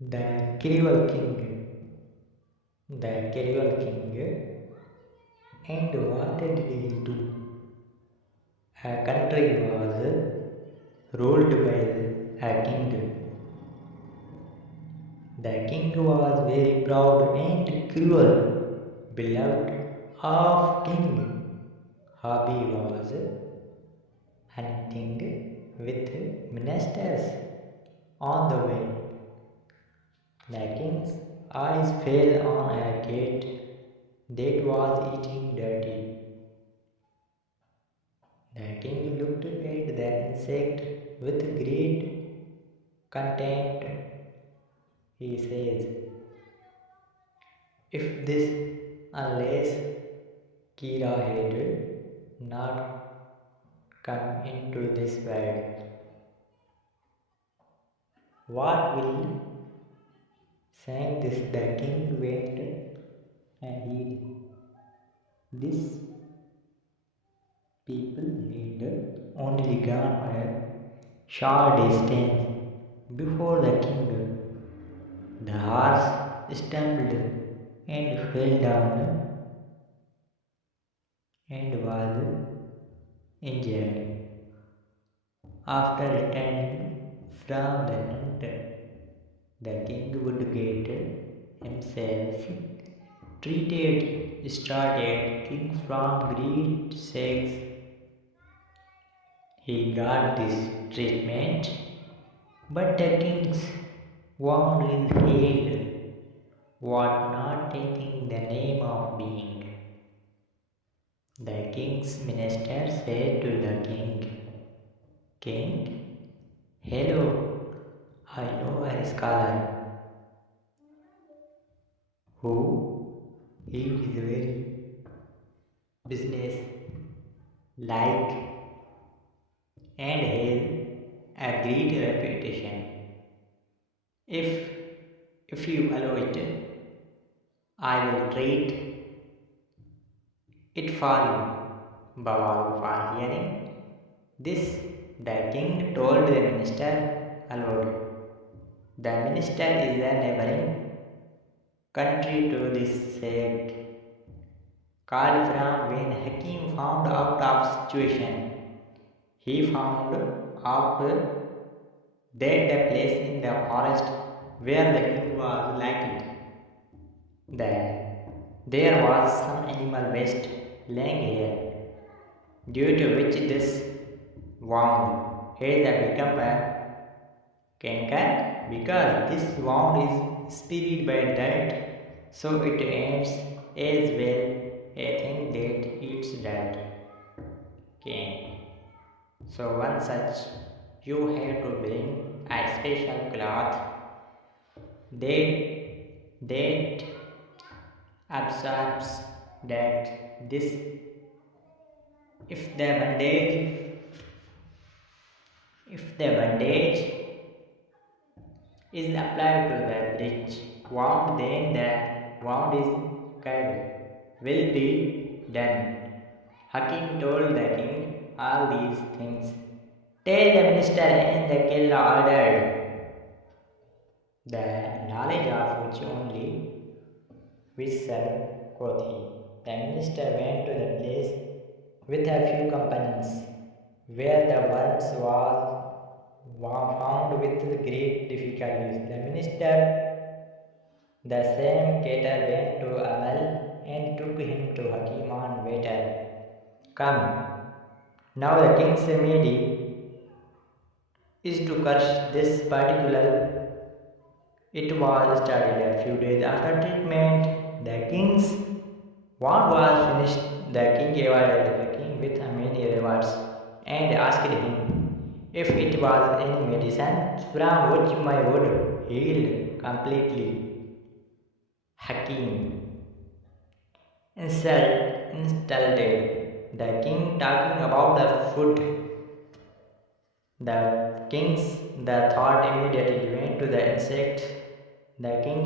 The cruel king, and what did he do? A country was ruled by a king. The king was very proud and cruel, beloved of king. Hobby was hunting with ministers on the way. The king's eyes fell on a cat that was eating dirty. The king looked at the insect with great contempt. He says, if this unless Kira had not come into this world, what will sang this? The king went ahead. These people had only gone a short distance before the king. The horse stumbled and fell down and was injured. After returning from the hunt, the king would get himself treated, started king from great sex. He got this treatment, but the king's wound is healed, what not taking the name of being. The king's minister said to the king, King, hello, I know a scholar who he is very business like and has a great reputation. If you allow it, I will treat it for you. Babalu, for hearing this, the king told the minister aloud. The minister is a neighboring country to this sect, called from when Hakim found out of situation. He found out that the place in the forest where the king was liked, there was some animal waste lying here, due to which this wound has become a canker, because this wound is spread by dirt, so it ends as well a thing that eats dirt can. So one such you have to bring a special cloth that absorbs that this. If the bandage is applied to the breech wound, then the wound is cured, will be done. Hakim told the king all these things. Tell the minister, and the king ordered. The knowledge of which only whistle, quoth he. The minister went to the place with a few companions, where the words was found with great difficulties. The minister, the same cater, went to Amal and took him to Hakim on waiter. Come. Now the king's remedy is to curse this particular. It was started a few days after treatment. The king's wound was finished. The king rewarded the king with many rewards and asked him if it was any medicine from which my would healed completely. Hakim insulted the king, talking about the food. The thought immediately went to the insect. The king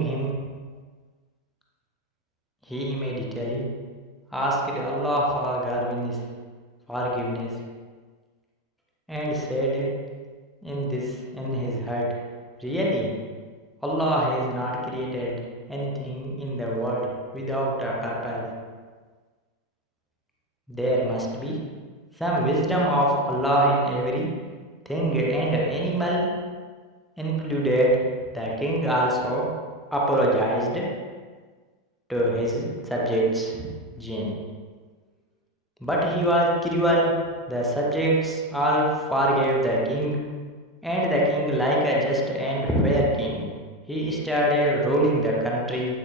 he immediately asked Allah for forgiveness and said in his heart, really, Allah has not created anything in the world without a purpose. There must be some wisdom of Allah in everything, and animal included. The king also apologized to his subjects, jinn. But he was cruel. The subjects all forgave the king, and the king, like a just and fair king, he started ruling the country